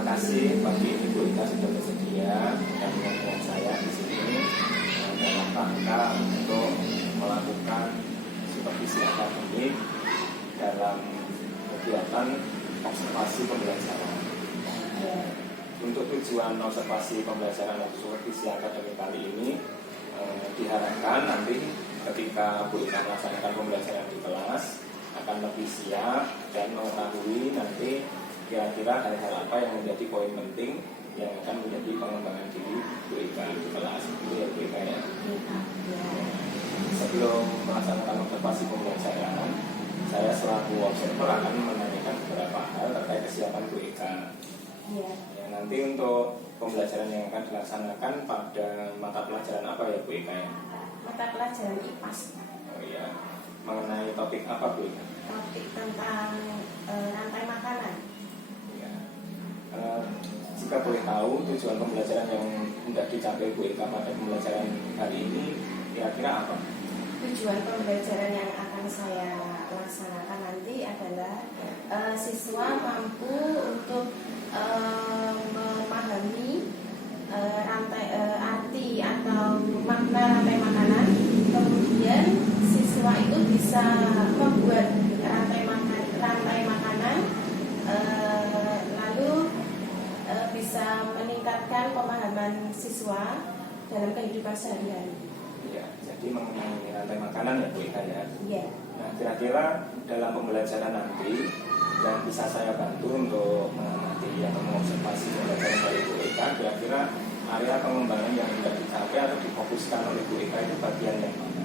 Terima kasih pagi ini Bu Ika sudah bersedia dengan saya di sini dalam rangka untuk melakukan supervisi akademik dalam kegiatan observasi pembelajaran. Untuk tujuan observasi pembelajaran atau supervisi akademik kali ini diharapkan nanti ketika Bu Ika melaksanakan pembelajaran di kelas akan lebih siap dan mengetahui nanti kira-kira hal-hal apa yang menjadi poin penting yang akan menjadi pengembangan diri Bu Ika di kelas. Itu ya Bu Ika ya. Sebelum melaksanakan observasi pembelajaran, saya selaku observer akan menanyakan beberapa hal terkait kesiapan Bu Ika. Ya, nanti untuk pembelajaran yang akan dilaksanakan pada mata pelajaran apa ya Bu Ika ya? Mata pelajaran IPAS. Oh iya. Mengenai topik apa Bu Ika? Topik tentang rantai makanan. Ya. Jika boleh tahu tujuan pembelajaran yang hendak dicapai Bu Ika pada pembelajaran hari ini kira-kira apa? Tujuan pembelajaran yang akan saya laksanakan nanti adalah siswa mampu untuk memahami arti atau makna rantai makanan. Kemudian siswa itu bisa membuat rantai makanan, lalu bisa meningkatkan pemahaman siswa dalam kehidupan sehari-hari. Ya, jadi mengenai rantai makanan ya Bu Ika ya. Ya. Nah, kira-kira dalam pembelajaran nanti yang bisa saya bantu untuk mengamati atau mengobservasi pembelajaran dari Bu Ika, kira-kira area pengembangan yang tidak dicapai atau difokuskan oleh Bu Ika itu bagian yang mana?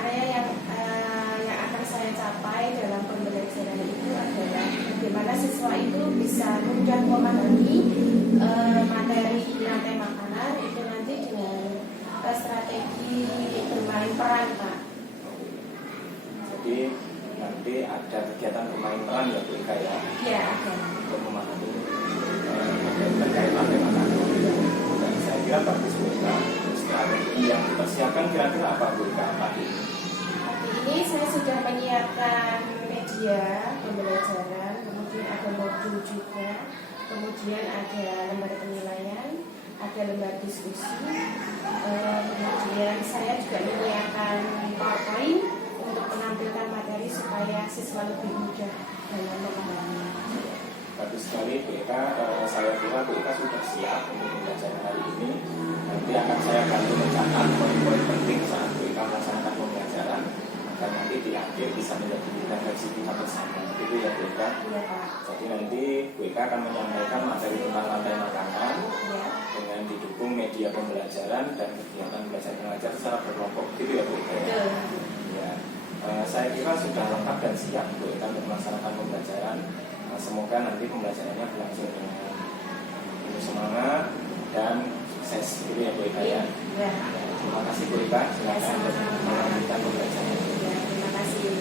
Area yang akan saya capai dalam pembelajaran itu adalah bagaimana siswa itu bisa mudah memahami materi rantai makanan itu nanti dengan strategi bermain peran, Pak. Jadi nanti ada kegiatan bermain peran ya Bu Ika ya? Iya, ada. Untuk memahami terkait rantai makanan. Dan saya kira bagus Bu Ika. Strategi yang dipersiapkan kira-kira apa Bu Ika pagi ini? Pagi ini saya sudah menyiapkan media pembelajaran, kemudian ada modul juga, kemudian ada lembar penilaian, ada lembar diskusi, kemudian saya juga menyiapkan PowerPoint untuk menampilkan materi supaya siswa lebih mudah dalam memahami. Bagus sekali Bu Ika, saya kira Bu Ika sudah siap untuk pembelajaran hari ini. Nanti akan saya bantu mencatat poin-poin penting saat Bu Ika melaksanakan pembelajaran agar nanti di akhir bisa menjadi refleksi kita bersama. Itu ya Bu Ika. Iya, Pak. Jadi nanti Bu Ika akan menyampaikan materi tentang rantai makanan Ya. dengan didukung media pembelajaran dan kegiatan belajar mengajar secara berkelompok. Gitu ya Bu Ika. Betul. Ya. Saya kira sudah lengkap dan siap Bu Ika untuk melaksanakan pembelajaran. Semoga nanti pembelajarannya berlangsung dengan penuh semangat dan sukses. Gitu ya Bu Ika ya. Ya. Terima kasih Bu Ika. Silakan untuk melanjutkan pembelajaran. Ya, terima kasih.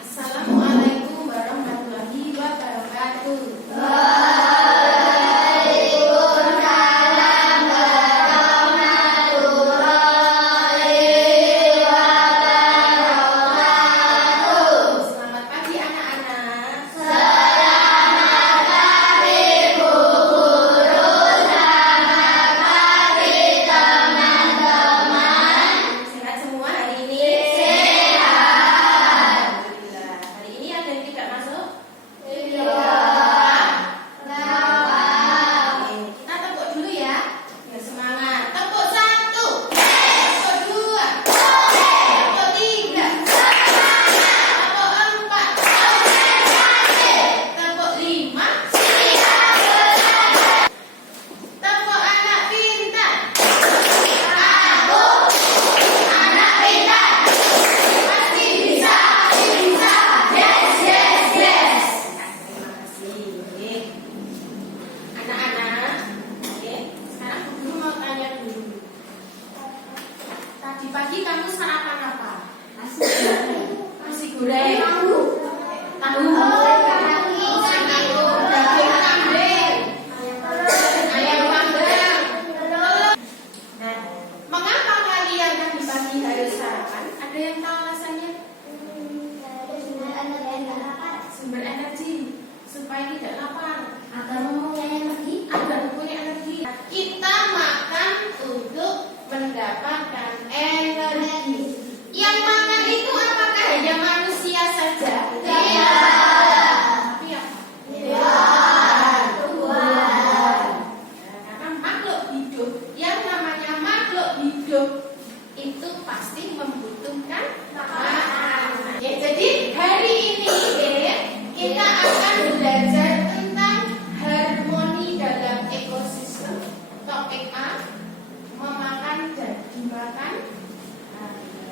Assalamualaikum warahmatullahi wabarakatuh. Selamat pagi anak-anak. Sehat semua hari ini? Alhamdulillah. Hari ini ada yang tidak masuk? Oke, kita tepuk dulu ya. Biar semangat. Tepuk 1, tepuk 2, tepuk 3, tepuk 4, tepuk 5. Tepuk anak pintar. Anak pintar. Pasti bisa. Yes. Terima kasih. Anak-anak, oke. Sekarang guru mau tanya dulu. Tadi pagi kamu sarapan apa? Nasi goreng. Tahu. Daging kambing. Ayam panggang. pasti membutuhkan makanan. Ya, jadi hari ini kita akan belajar tentang harmoni dalam ekosistem. Topik A, memakan dan dimakan,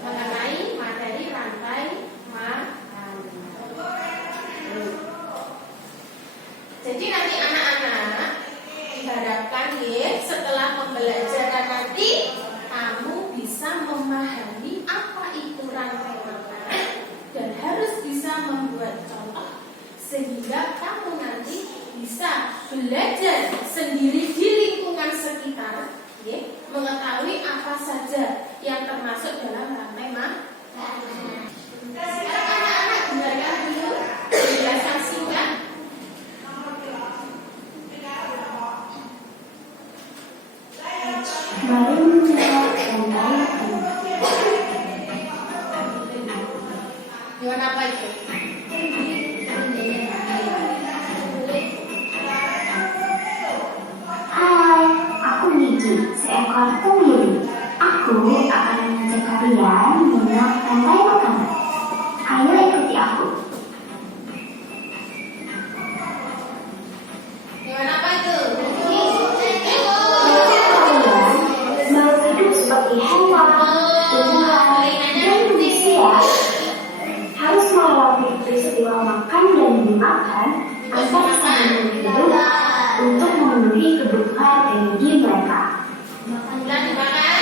mengenai materi rantai makanan. Jadi nanti anak-anak diharapkan ya, setelah pembelajaran nanti kamu bisa memahami apa itu rantai makanan dan harus bisa membuat contoh sehingga kamu nanti bisa belajar sendiri di lingkungan sekitar ya, mengetahui apa saja yang termasuk dalam rantai makanan. Sekarang anak-anak dengarkan dulu penjelasan singkat. Mari mencoba rantai. Gimana apa itu? Hai, aku Niji, seekor tenggiri. Aku akan mengajak kalian mengenal rantai makanan. Ayo ikuti aku. Gimana apa itu? Kalian mau hidup seperti hewan, tumbuhan, dan manusia. Harus melewati peristiwa makan dan dimakan antar sambungan hidup untuk memenuhi kebutuhan energi mereka. Dan dimakan?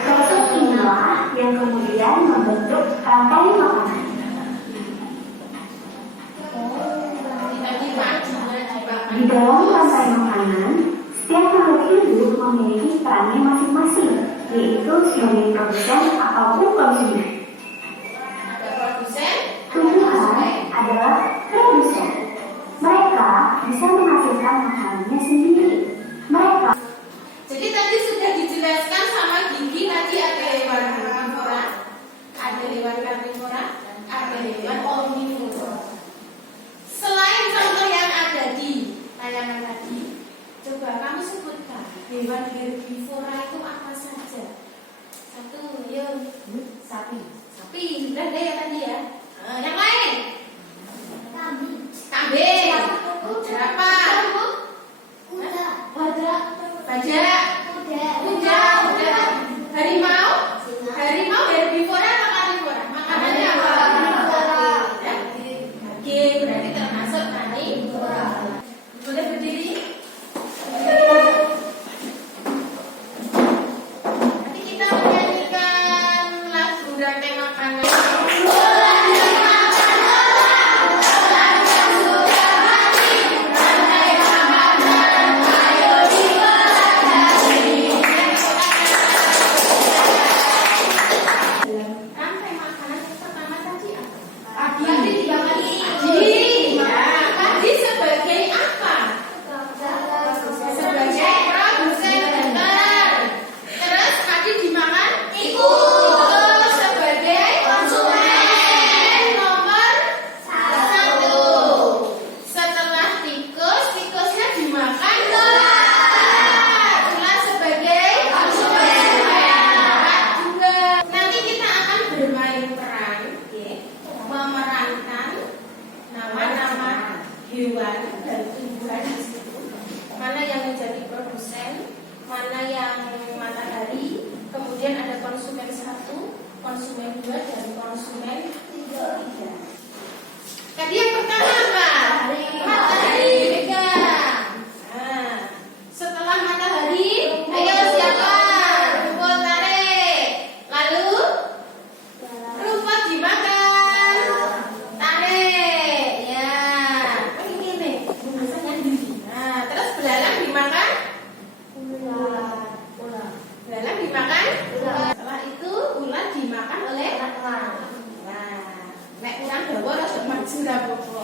Proses inilah yang kemudian membentuk rantai makanan. Di dalam rantai makanan, setiap makhluk hidup memiliki perannya masing-masing, yaitu sebagai produsen ataupun konsumen. Ada produsen, Tumbuhan adalah produsen. Mereka bisa menghasilkan makanannya sendiri. Mereka jadi tadi sudah dijelaskan sama Gigi, tadi ada hewan herbivora, ada hewan karnivora, ada hewan omnivora. Selain contoh yang ada di tayangan tadi, coba kamu sebutkan hewan herbivora itu apa saja? Satu, yuk. Sapi. Sapi, sudah deh ya tadi ya. Yang lain? Kambing. Jerapah. Bajak. Kuda. Harimau. Harimau herbivora atau karnivora? Makanannya apa? Daging, berarti termasuk karnivora. Boleh berdiri? Nanti kita menyanyikan lagu rantai makanan. Rantai makanan yang pertama tadi apa? Padi dimakan padi. Nah, padi sebagai apa? Sebagai produsen benar. Terus padi dimakan tikus sebagai konsumen nomor 1. Setelah tikus, tikusnya dimakan ular sebagai konsumen juga. Nanti kita akan bermain peran, memerankan nama-nama hewan dan tumbuhan di situ. Mana yang menjadi produsen, mana yang matahari, kemudian ada konsumen 1, konsumen 2, dan konsumen 3. Tadi yang pertama apa? Matahari. Nah, setelah matahari, ayo siapa? Kumpul tarik. Lalu rumput dimakan. Tarik. Ya. Ini nih. Nah, terus belalang dimakan? Belalang dimakan? Setelah itu ular dimakan oleh nah, nek kurang dawa rasa maju ra apa-apa.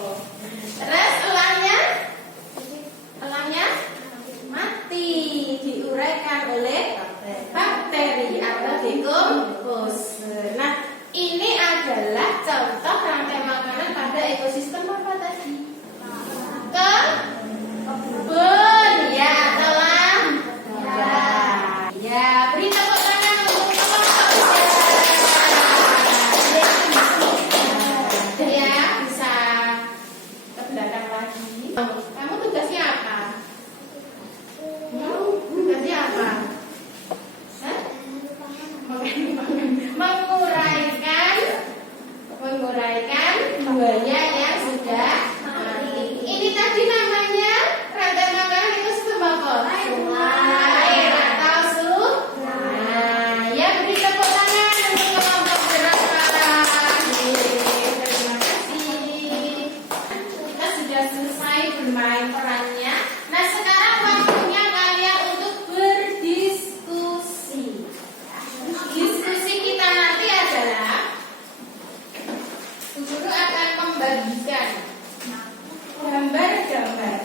Kamu tugasnya apa? Tugasnya apa? Hah? Menguraikan buaya yang sudah mati. Ini tadi namanya rantai makanan itu sistem apa? Air atau sungai. Ya, beri tepuk tangan untuk kelompok gerakan. Terima kasih. Kita sudah selesai bermain perannya. Nah, sekarang waktunya kalian untuk berdiskusi. Diskusi kita nanti adalah guru akan membagikan gambar-gambar,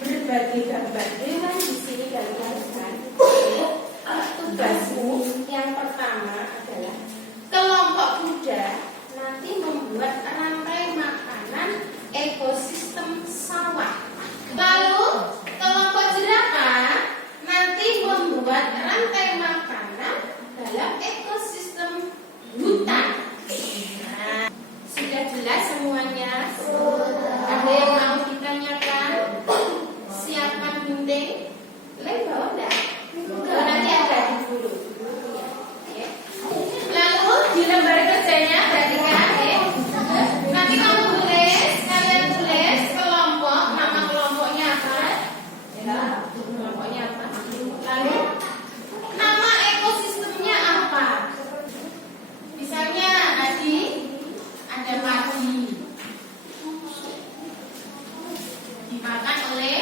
berbagai gambar. Dengan di sini kalian kan tugasmu yang pertama adalah kelompok kuda nanti membuat rantai makanan ekosistem sawah. Lalu kelompok jerapah nanti membuat rantai makanan dalam ekosistem hutan. Nah, sudah jelas semuanya? Ada yang mau ditanyakan? Siapkan gunting. Lain bawa enggak? Nanti ada di dulu. Ya. Lalu di lembar kerjanya perhatikan ya. Nanti kamu tulis, kalian tulis kelompok, nama kelompoknya apa? Ya, kelompoknya apa? Lalu nama ekosistemnya apa? Misalnya tadi ada padi dimakan oleh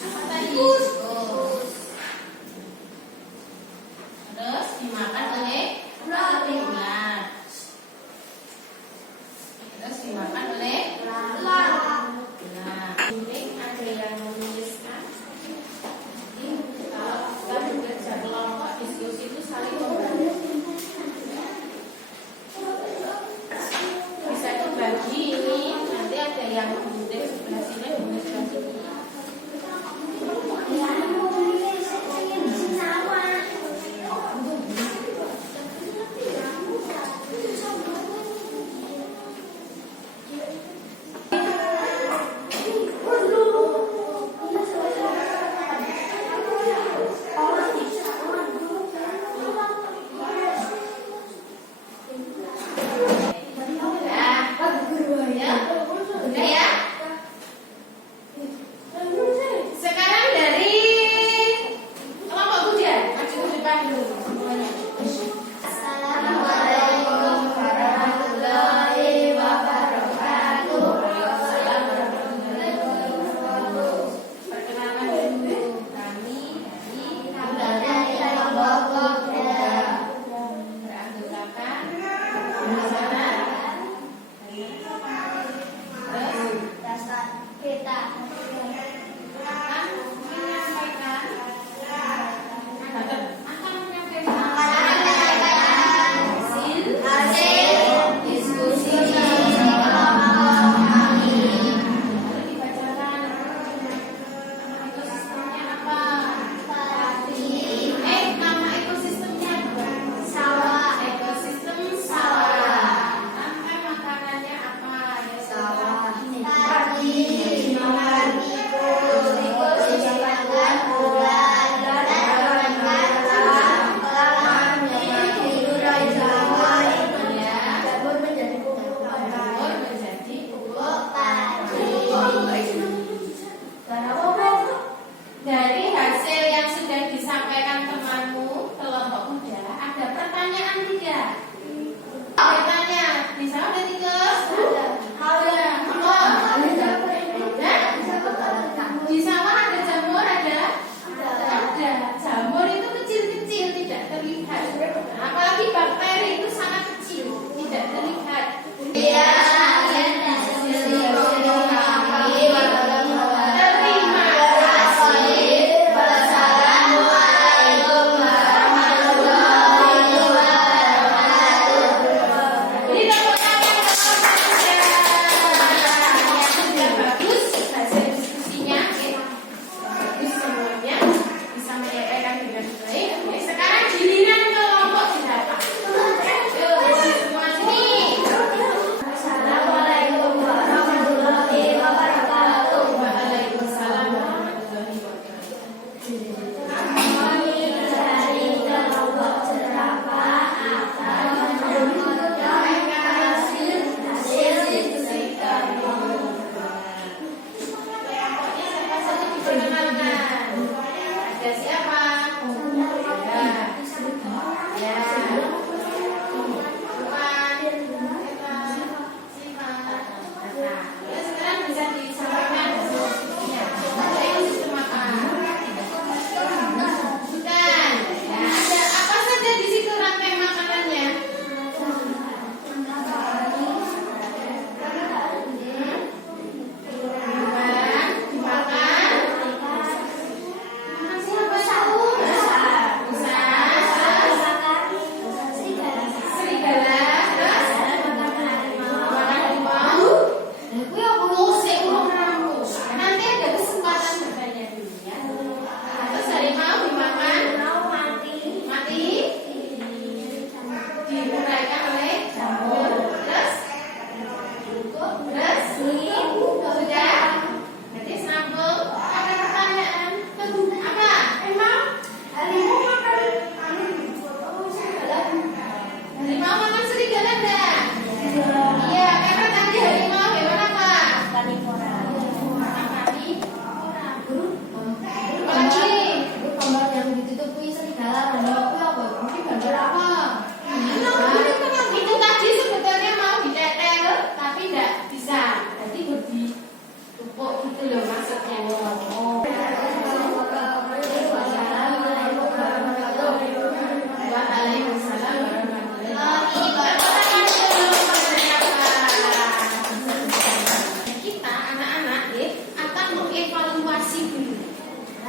apa tadi? Terus dimakan oleh ulat. Terus dimakan oleh ulat. Ini ada yang menuliskan. Kalau kita bekerja kelompok, diskusi itu saling membantu. Bisa dibagi ini, nanti ada yang gunting sebelah sini, gunting sebelah sini.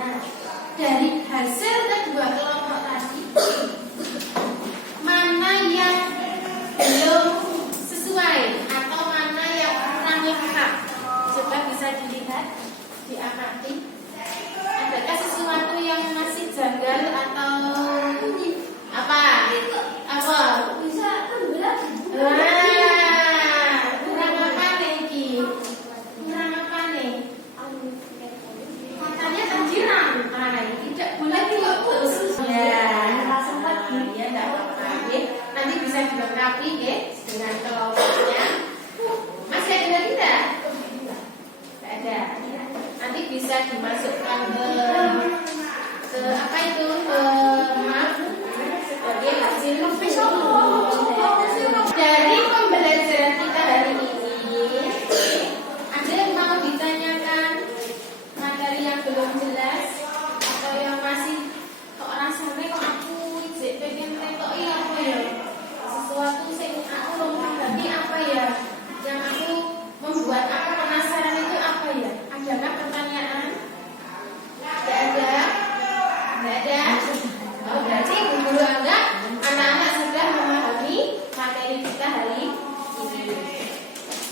Nah, dari hasil kedua kelompok tadi, mana yang belum sesuai atau mana yang kurang lengkap? Coba bisa dilihat, diamati. Adakah sesuatu yang masih janggal atau apa? Apa? Kurang apa nih? Kurang apa nih? Matanya terjiram. Tidak boleh difokus. Ya, ya tidak apa-apa. Nanti bisa dilengkapi dengan kelompoknya. Masih ada tidak? Tidak ada. Nanti bisa dimasukkan ke apa itu? Maaf. Sebagai hasil dari pembelajaran kita hari ini. Ada yang mau ditanyakan materi yang belum jelas atau yang masih kok rasanya kok aku pengen ngetoknya apa ya, sesuatu yang aku belum mengerti apa ya, yang aku membuat aku penasaran itu apa ya? Adakah pertanyaan? Tidak ada? Tidak ada? Oh, berarti guru anggap anak-anak sudah memahami materi kita hari ini.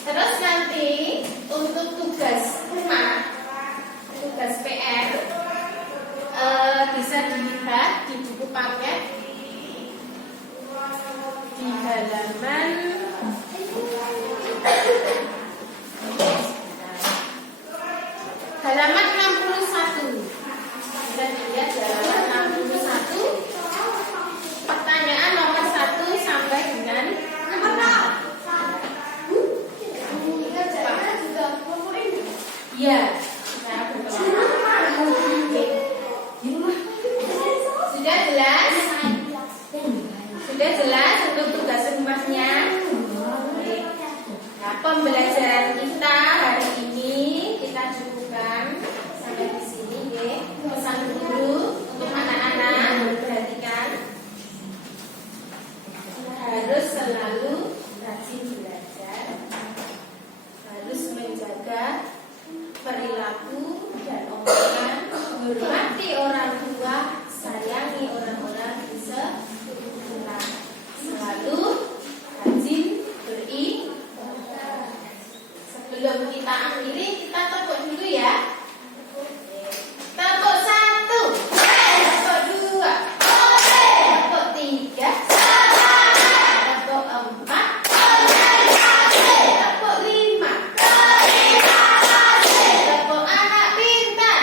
Terus nanti untuk tugas rumah, tugas PR, bisa dilihat di buku paket di halaman halaman 61. Bisa dilihat di halaman 61. Pertanyaan nomor 1 sampai dengan ya. Sudah jelas? Sudah jelas untuk tugas rumahnya? Nah, pembelajaran kita hari ini kita cukupkan sampai di sini, ya. Pesan guru untuk anak-anak, perhatikan, harus selalu rajin belajar, harus menjaga perilaku dan omongan, hormati orang tua, sayangi orang-orang di sekitar, selalu rajin beribadah. Sebelum kita akhiri, kita tepuk dulu ya. Tepuk 1, tepuk 2, tepuk 3, tepuk 4, tepuk 5. Tepuk anak pintar.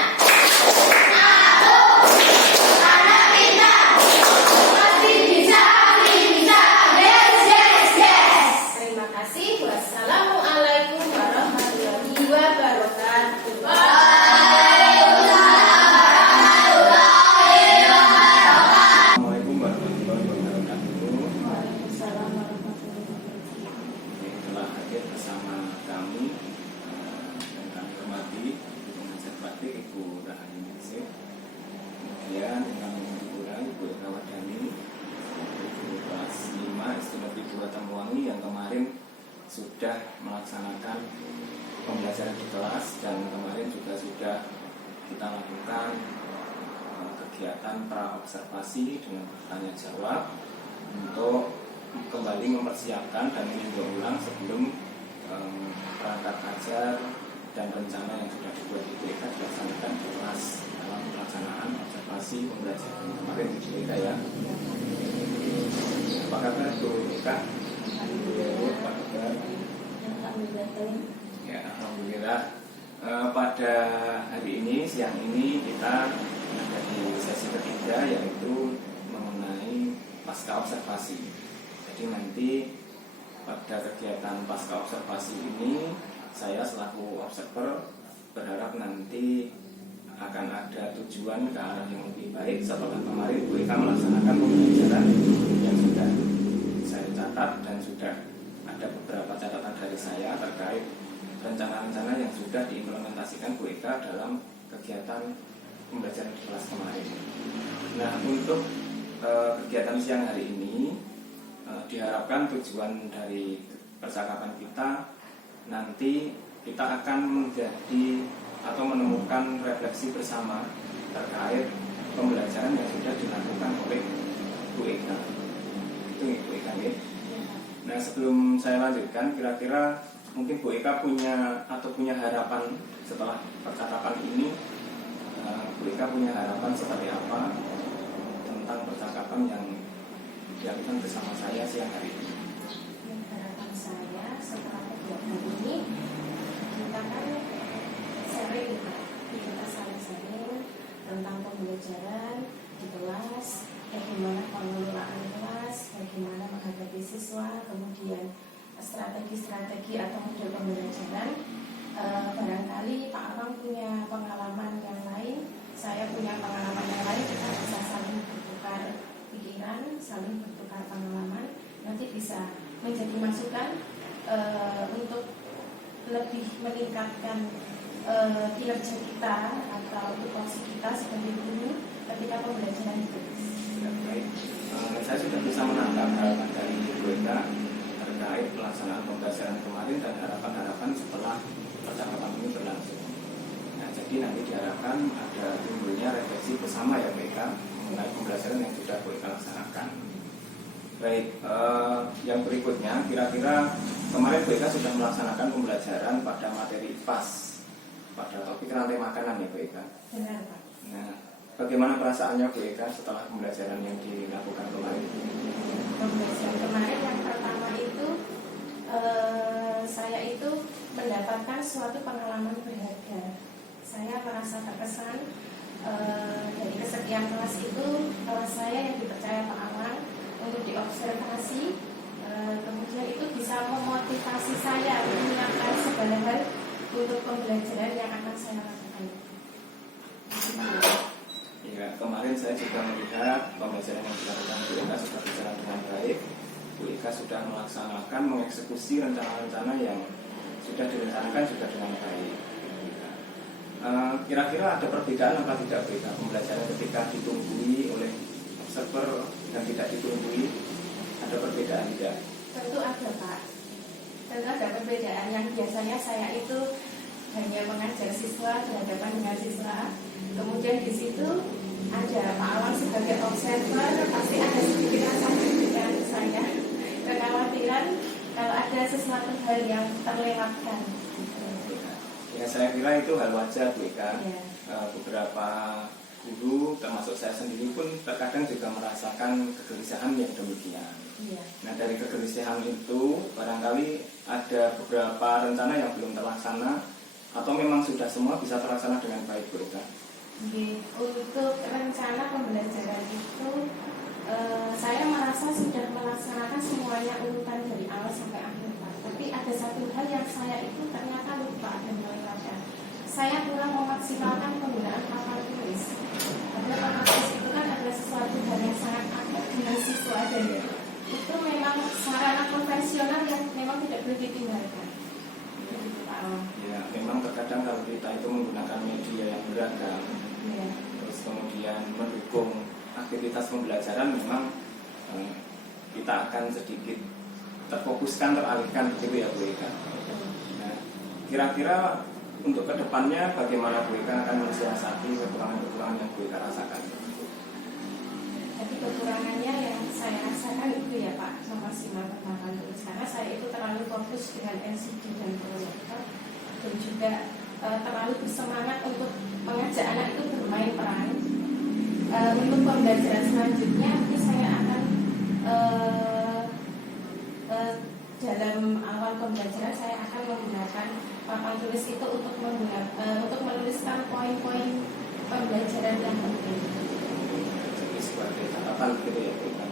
Anak pintar. Pasti bisa, yes, yes, yes. Terima kasih. Wassalamualaikum warahmatullahi wabarakatuh. Assalamualaikum warahmatullahi wabarakatuh. Waalaikumsalam warahmatullahi wabarakatuh. Telah hadir bersama kami dan kami hormati pengajar praktik Ibu Rahani Ningsih. Kemudian kami mengulang Ibu Eka Wardani, Ibu kelas 5 Istimewa Ibu Tamuwangi yang kemarin sudah melaksanakan pembelajaran di kelas, dan kemarin juga sudah kita lakukan kegiatan pra-observasi dengan bertanya jawab untuk kembali mempersiapkan dan meninjau ulang sebelum perangkat ajar dan rencana yang sudah dibuat di BK dilaksanakan di kelas dalam pelaksanaan observasi pembelajaran kemarin di BK ya. Apa kabar Bu Eka? Apa kabar? Ya, alhamdulillah. Pada hari ini, siang ini kita ada di sesi ketiga, yaitu mengenai pasca observasi. Jadi nanti pada kegiatan pasca observasi ini, saya selaku observer berharap nanti akan ada tujuan ke arah yang lebih baik setelah kemarin Bu Eka melaksanakan pembelajaran yang sudah saya catat, dan sudah ada beberapa catatan dari saya terkait rencana-rencana yang sudah diimplementasikan Bu Eka dalam kegiatan pembelajaran di kelas kemarin. Nah, untuk kegiatan siang hari ini diharapkan tujuan dari percakapan kita nanti kita akan menjadi atau menemukan refleksi bersama terkait pembelajaran yang sudah dilakukan oleh Bu Eka. Itu Bu Eka ya. Nah, sebelum saya lanjutkan, kira-kira mungkin Bu Eka punya harapan setelah percakapan ini. Bu Eka punya harapan seperti apa tentang percakapan yang dilakukan bersama saya siang hari ini? Harapan saya setelah kegiatan ini, kita kan sharing, kita saling sharing tentang pembelajaran di kelas, bagaimana pengelolaan kelas, bagaimana menghadapi siswa, kemudian strategi-strategi atau model pembelajaran. Barangkali Pak Arang punya pengalaman yang lain, saya punya pengalaman yang lain, kita bisa saling bertukar pikiran, saling bertukar pengalaman, nanti bisa menjadi masukan untuk lebih meningkatkan kinerja kita atau tupoksi kita sebagai guru ketika pembelajaran itu. Baik, saya sudah bisa menangkap harapan dari Bu Eka terkait pelaksanaan pembelajaran kemarin dan harapan-harapan setelah percakapan ini berlangsung. Nah, jadi nanti diharapkan ada timbulnya refleksi bersama ya Bu Eka mengenai pembelajaran yang sudah Bu Eka laksanakan. Baik, yang berikutnya kira-kira kemarin Bu Eka sudah melaksanakan pembelajaran pada materi IPAS pada topik rantai makanan ya Bu Eka. Benar Pak. Nah, bagaimana perasaannya Bu Eka setelah pembelajaran yang dilakukan kemarin? Pembelajaran kemarin yang pertama itu saya itu mendapatkan suatu pengalaman berharga. Saya merasa terkesan dari kesekian kelas itu kelas saya yang dipercaya Pak Arang untuk diobservasi, kemudian itu bisa memotivasi saya menyiapkan segala hal untuk pembelajaran yang akan saya lakukan. Ya, kemarin saya juga melihat pembelajaran yang dilakukan Bu Eka sudah berjalan dengan baik. Bu Eka sudah melaksanakan, mengeksekusi rencana-rencana yang sudah direncanakan juga dengan baik. Kira-kira ada perbedaan apa tidak Bu Eka pembelajaran ketika ditunggui oleh observer dan tidak ditunggui? Ada perbedaan tidak? Tentu ada Pak. Tentu ada perbedaan. Yang biasanya saya itu hanya mengajar siswa berhadapan dengan siswa. Kemudian di situ ada Pak Arang sebagai observer, pasti ada sedikit rasa deg-degan saya, kekhawatiran kalau ada sesuatu hal yang terlewatkan. Ya, saya kira itu hal wajar Bu Eka. Ya. Beberapa guru termasuk saya sendiri pun terkadang juga merasakan kegelisahan yang demikian. Iya. Nah, dari kegelisahan itu barangkali ada beberapa rencana yang belum terlaksana atau memang sudah semua bisa terlaksana dengan baik Bu Eka. Untuk rencana pembelajaran itu saya merasa sudah melaksanakan semuanya urutan dari awal sampai akhir Pak. Tapi ada satu hal yang saya itu ternyata lupa dan melewatkan. Saya kurang memaksimalkan penggunaan papan tulis. Karena papan tulis itu kan adalah sesuatu hal yang sangat aktif dengan siswa dan itu memang sarana konvensional yang memang tidak boleh ditinggalkan. Ya, memang terkadang kalau kita itu menggunakan media yang beragam, Ya. terus kemudian mendukung aktivitas pembelajaran, memang kita akan sedikit terfokuskan, teralihkan begitu ya Bu Eka. Nah, kira-kira untuk kedepannya bagaimana Bu Eka akan mensiasati kekurangan-kekurangan yang Bu Eka rasakan? Jadi kekurangannya yang saya rasakan itu ya Pak, memaksimalkan papan tulis karena saya itu terlalu fokus dengan LCD dan proyektor dan juga terlalu bersemangat untuk mengajak anak itu bermain peran. Untuk pembelajaran selanjutnya nanti saya akan dalam awal pembelajaran saya akan menggunakan papan tulis itu untuk menuliskan poin-poin pembelajaran yang penting. Jadi sebagai catatan begitu ya Bu Eka.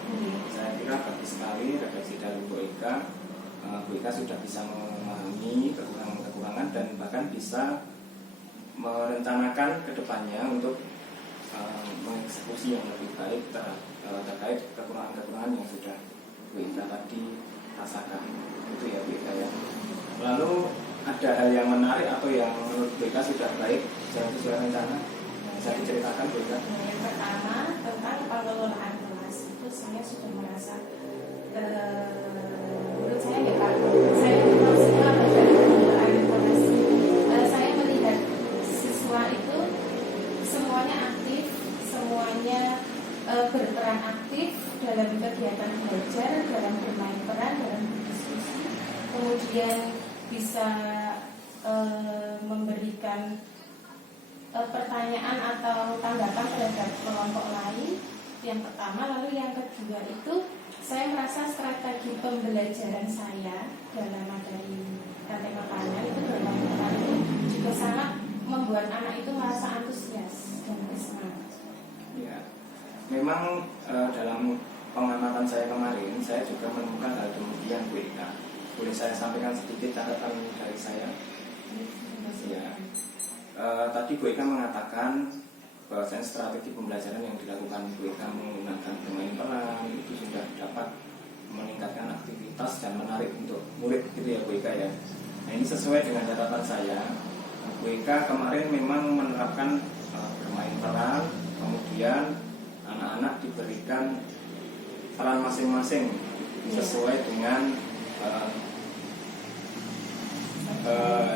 Saya kira bagus sekali refleksi dari Bu Eka. Bu Eka sudah bisa memahami kekurangan-kekurangan dan bahkan bisa merencanakan ke depannya untuk mengeksekusi yang lebih baik terkait kekurangan-kekurangan yang sudah Bu Eka tadi rasakan. Itu ya Bu Eka ya. Lalu ada hal yang menarik atau yang menurut Bu Eka sudah baik jalan sesuai rencana? Bisa diceritakan Bu Eka? Yang pertama tentang pengelolaan kelas itu saya sudah merasa menurut saya ya Pak, saya maksimal dari pengelolaan kelas. Saya melihat siswa itu semuanya aktif, berperan aktif dalam kegiatan belajar, dalam bermain peran, dalam berdiskusi, kemudian bisa memberikan pertanyaan atau tanggapan terhadap kelompok lain. Yang pertama, lalu yang kedua itu saya merasa strategi pembelajaran saya dalam materi rantai makanan itu bermain peran itu juga sangat membuat anak itu merasa antusias dan bersemangat. Ya, memang dalam pengamatan saya kemarin, saya juga menemukan hal demikian Bu Ika. Boleh saya sampaikan sedikit catatan dari saya? Ya, tadi Bu Ika mengatakan bahwa strategi pembelajaran yang dilakukan Bu Ika menggunakan bermain peran itu sudah dapat meningkatkan aktivitas dan menarik untuk murid, gitu ya Bu Ika ya. Nah, ini sesuai dengan catatan saya. Bu Ika kemarin memang menerapkan bermain peran, kemudian anak-anak diberikan peran masing-masing sesuai dengan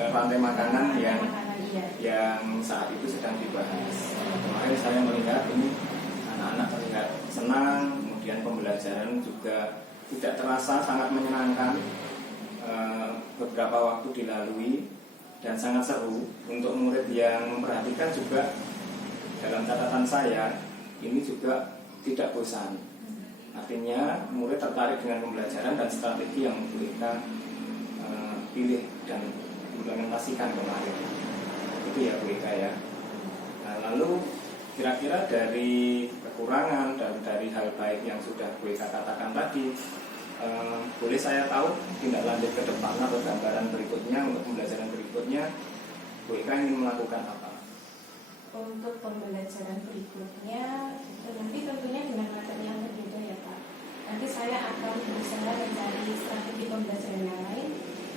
rantai makanan yang saat itu sedang dibahas. Kemarin saya melihat ini anak-anak terlihat senang, kemudian pembelajaran juga tidak terasa, sangat menyenangkan. Beberapa waktu dilalui dan sangat seru. Untuk murid yang memperhatikan juga dalam catatan saya ini juga tidak bosan. Artinya murid tertarik dengan pembelajaran dan strategi yang kita pilih dan implementasikan kemarin. Itu ya Bu Ika ya. Nah, lalu kira-kira dari kekurangan dan dari hal baik yang sudah Bu Ika katakan tadi, boleh saya tahu tindak lanjut ke depan atau gambaran berikutnya untuk pembelajaran berikutnya Bu Ika ingin melakukan apa? Untuk pembelajaran berikutnya nanti tentunya dengan materi yang berbeda ya Pak. Nanti saya akan berusaha mencari strategi pembelajaran yang lain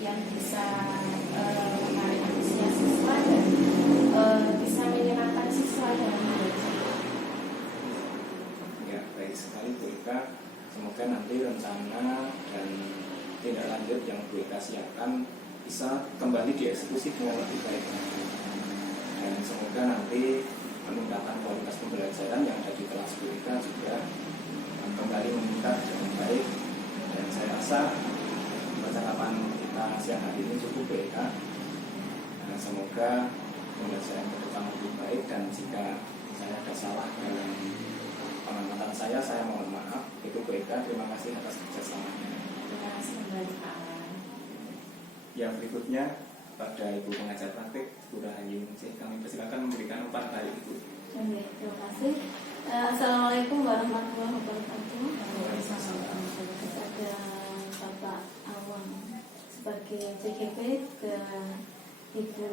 yang bisa menarik antusias siswa dan bisa menyenangkan siswa dalam belajar. Ya, baik sekali Bu Ika. Semoga nanti rencana dan tindak lanjut yang Bu Ika siapkan bisa kembali dieksekusi dengan lebih baik. Dan semoga nanti peningkatan kualitas pembelajaran yang ada di kelas Bu Ika juga kembali meningkat dengan baik. Dan saya rasa percakapan kita siang hari ini cukup Bu Ika. Nah, semoga pembelajaran ke depan lebih baik, dan jika saya ada salah dalam pengamatan saya mohon maaf. Itu Bu Ika, terima kasih atas kerjasamanya. Terima kasih kembali Pak. Yang berikutnya pada Ibu pengajar praktik Bu Rahayu, kami persilakan memberikan umpan Ibu. Terima kasih. Assalamualaikum warahmatullahi wabarakatuh. Kepada Bapak Awang sebagai CGP, ke Ibu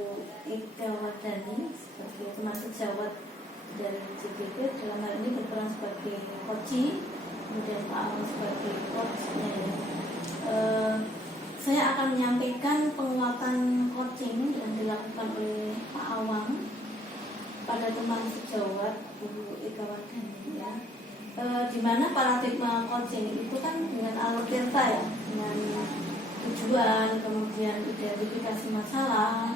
Ika Wardani sebagai teman sejawat dari CGP, dalam hal ini berperan sebagai koci, kemudian Pak Awang sebagai coachnya. Saya akan menyampaikan penguatan coaching yang dilakukan oleh Pak Awang pada teman sejawat Bu Ika Wardani ya. Di mana paradigma coaching itu kan dengan alur tirta ya, dengan tujuan, kemudian identifikasi masalah,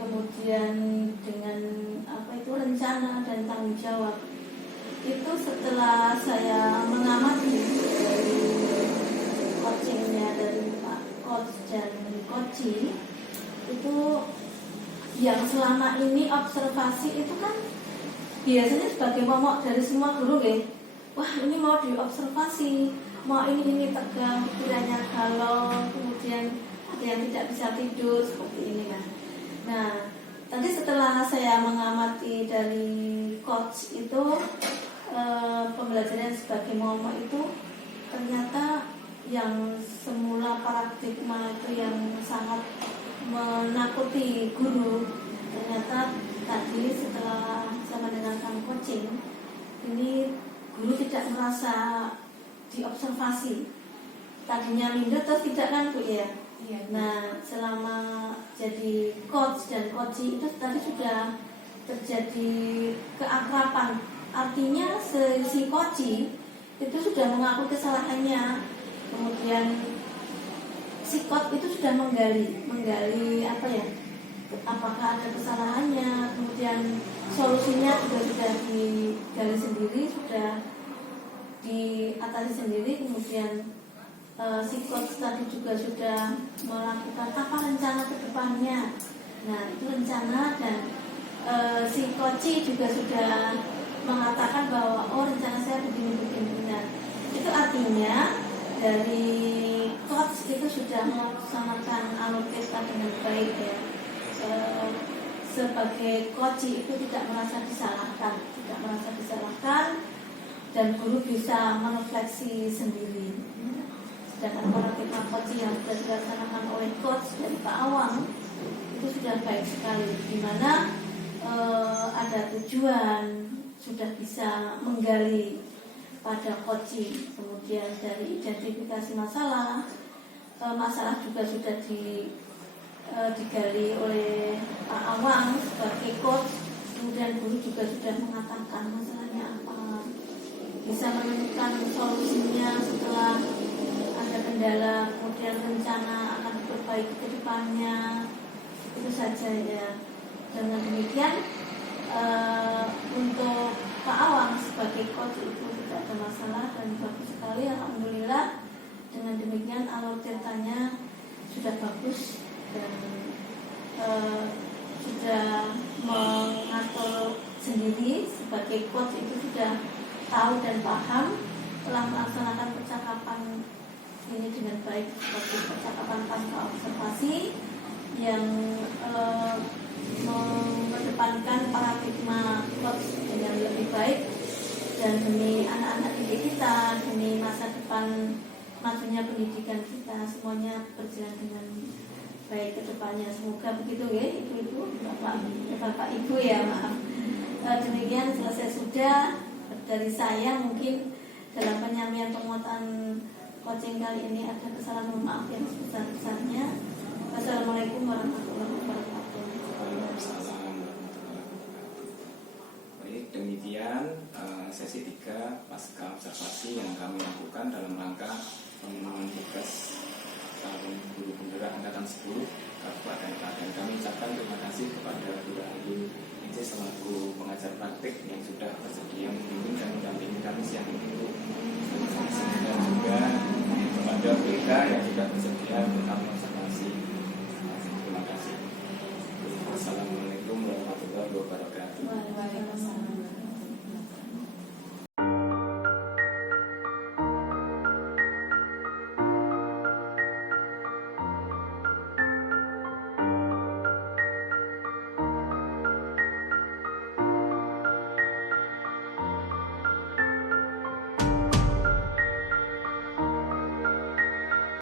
kemudian dengan rencana dan tanggung jawab. Itu setelah saya mengamati dari coachingnya dari Pak Coach dan Coachi, itu yang selama ini observasi itu kan biasanya sebagai momok dari semua guru ya. Wah, ini mau diobservasi, mau ini tegang, pikirannya galau, kemudian ada yang tidak bisa tidur seperti ini kan. Nah, tadi setelah saya mengamati dari coach itu pembelajaran sebagai momok itu ternyata yang semula paradigma itu yang sangat menakuti guru, ternyata tadi setelah saya mendengarkan coaching ini guru tidak merasa diobservasi. Tadinya minder atau tidak kan Bu ya? Iya. Nah, selama jadi coach dan coaching itu tadi sudah terjadi keakraban. Artinya si coaching itu sudah mengaku kesalahannya. Kemudian si coach itu sudah menggali apakah ada kesalahannya, kemudian solusinya sudah digali sendiri, sudah diatasi sendiri. Kemudian si coach tadi juga sudah melakukan apa rencana ke depannya. Nah, itu rencana, dan si coach juga sudah mengatakan bahwa oh rencana saya begini. Nah, itu artinya dari coach itu sudah melaksanakan alokasi dengan baik ya. Sebagai coach itu tidak merasa disalahkan, dan guru bisa merefleksi sendiri. Sedangkan paradigma coach yang sudah dilaksanakan oleh coach dari Pak Awang itu sudah baik sekali, di mana ada tujuan, sudah bisa menggali pada coaching, kemudian dari identifikasi masalah juga sudah digali oleh Pak Awang sebagai coach, kemudian guru juga sudah mengatakan masalahnya apa, bisa menemukan solusinya setelah ada kendala, kemudian rencana akan diperbaiki ke depannya. Itu saja ya. Dengan demikian untuk Pak Awang sebagai coach itu tidak ada masalah dan bagus sekali, alhamdulillah. Dengan demikian alur ceritanya sudah bagus dan sudah mengatur sendiri. Sebagai coach itu sudah tahu dan paham, telah melaksanakan percakapan ini dengan baik, seperti percakapan pasca observasi yang mengedepankan paradigma coach dengan lebih baik, dan demi anak-anak didik kita, demi masa depan majunya pendidikan kita, semuanya berjalan dengan baik ke depannya. Semoga begitu ya, ibu-ibu, bapak ibu ya, maaf. Demikian selesai sudah dari saya. Mungkin dalam penyampaian penguatan coaching kali ini ada kesalahan, mohon maaf yang sebesar-besarnya. Wassalamualaikum warahmatullahi wabarakatuh. Baik, demikian sesi 3 pasca observasi yang kami lakukan dalam rangka pengembangan tugas tahun guru penggerak angkatan 10 Kabupaten Klaten. Kami ucapkan terima kasih kepada Bu Ayu Ince selaku pengajar praktik yang sudah bersedia membimbing dan mendampingi kami siang ini. Terima kasih, dan juga kepada BK yang juga